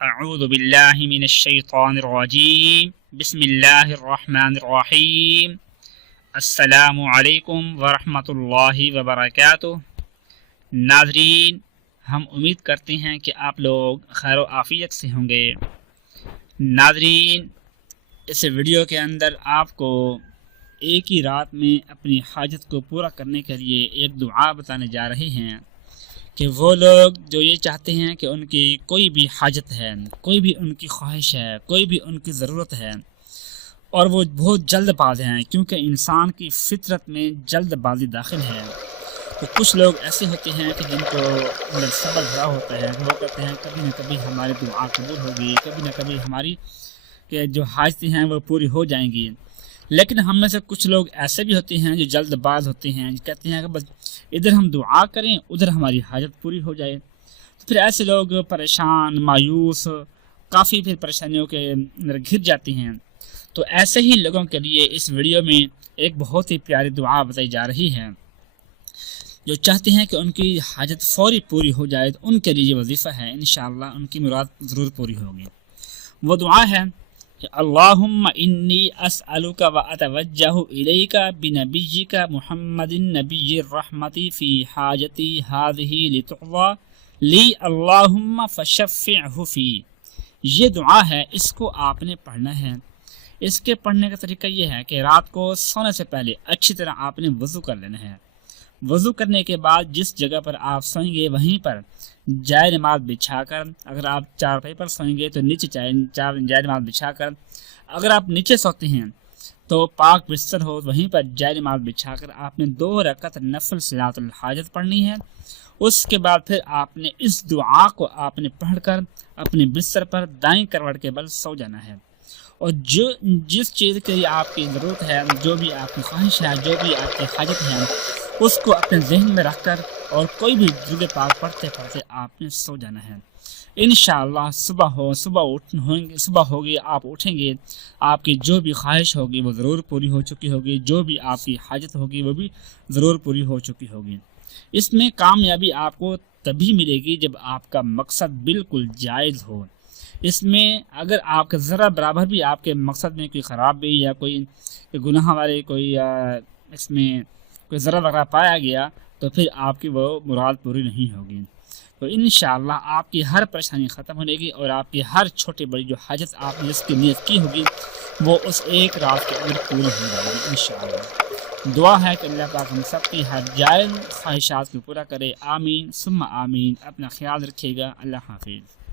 اعوذ باللہ من الشیطان الرجیم بسم اللہ الرحمن الرحیم السلام علیکم ورحمۃ اللہ وبرکاتہ ناظرین، ہم امید کرتے ہیں کہ آپ لوگ خیر و عافیت سے ہوں گے۔ ناظرین، اس ویڈیو کے اندر آپ کو ایک ہی رات میں اپنی حاجت کو پورا کرنے کے لیے ایک دعا بتانے جا رہے ہیں۔ کہ وہ لوگ جو یہ چاہتے ہیں کہ ان کی کوئی بھی حاجت ہے، کوئی بھی ان کی خواہش ہے، کوئی بھی ان کی ضرورت ہے، اور وہ بہت جلد باز ہیں کیونکہ انسان کی فطرت میں جلد بازی داخل ہے۔ تو کچھ لوگ ایسے ہوتے ہیں کہ جن کو اندر صبر بھرا ہوتا ہے، وہ کہتے ہیں کبھی نہ کبھی ہماری دعا قبول ہوگی، کبھی نہ کبھی ہماری کہ جو حاجتیں ہیں وہ پوری ہو جائیں گی۔ لیکن ہم میں سے کچھ لوگ ایسے بھی ہوتے ہیں جو جلد باز ہوتے ہیں، جو کہتے ہیں کہ بس ادھر ہم دعا کریں، ادھر ہماری حاجت پوری ہو جائے۔ تو پھر ایسے لوگ پریشان، مایوس، کافی پھر پریشانیوں کے اندر گر جاتے ہیں۔ تو ایسے ہی لوگوں کے لیے اس ویڈیو میں ایک بہت ہی پیاری دعا بتائی جا رہی ہے۔ جو چاہتے ہیں کہ ان کی حاجت فوری پوری ہو جائے، تو ان کے لیے یہ وظیفہ ہے، انشاءاللہ ان کی مراد ضرور پوری ہوگی۔ وہ دعا ہے کہ اللہم انی اسألوک و اتوجہ الیک بنبیک محمد نبی الرحمتی فی حاجتی هذه لتقضى لی اللہم فشفعہ فی یہ دعا ہے اس کو آپ نے پڑھنا ہے اس کے پڑھنے کا طریقہ یہ ہے کہ رات کو سونے سے پہلے اچھی طرح آپ نے وضو کر لینا ہے وضو کرنے کے بعد جس جگہ پر آپ سوئیں گے وہیں پر جائے نماز بچھا کر، اگر آپ چار پہ پر سوئیں گے تو نیچے چار جائے نماز بچھا کر۔ اگر آپ نیچے سوتے ہیں تو پاک بستر ہو، وہیں پر جائے نماز بچھا کر آپ نے دو رکعت نفل صلاۃ الحاجت پڑھنی ہے۔ اس کے بعد پھر آپ نے اس دعا کو آپ نے پڑھ کر اپنے بستر پر دائیں کروٹ کے بل سو جانا ہے۔ اور جو، جس چیز کے لیے آپ کی ضرورت ہے، جو بھی آپ کی خواہش ہے، جو بھی آپ کی حاجت ہے اس کو اپنے ذہن میں رکھ کر اور کوئی بھی درود پاک پڑھتے پڑھتے آپ نے سو جانا ہے۔ انشاءاللہ صبح ہو، صبح اٹھ گے، صبح ہوگی، آپ اٹھیں گے۔ آپ کی جو بھی خواہش ہوگی وہ ضرور پوری ہو چکی ہوگی، جو بھی آپ کی حاجت ہوگی وہ بھی ضرور پوری ہو چکی ہوگی۔ اس میں کامیابی آپ کو تبھی ملے گی جب آپ کا مقصد بالکل جائز ہو۔ اس میں اگر آپ کا ذرا برابر بھی آپ کے مقصد میں کوئی خرابی یا کوئی گناہ والے، کوئی اس میں کوئی ذرا وغیرہ پایا گیا تو پھر آپ کی وہ مراد پوری نہیں ہوگی۔ تو انشاءاللہ آپ کی ہر پریشانی ختم ہونے گی اور آپ کی ہر چھوٹی بڑی جو حاجت آپ نے جس کی نیت کی ہوگی، وہ اس ایک رات کے اندر پوری ہو جائے گی انشاءاللہ۔ دعا ہے کہ اللہ پاک ہم سب کی ہر جائز خواہشات کو پورا کرے۔ آمین۔ ثم آمین۔ اپنا خیال رکھے گا۔ اللہ حافظ۔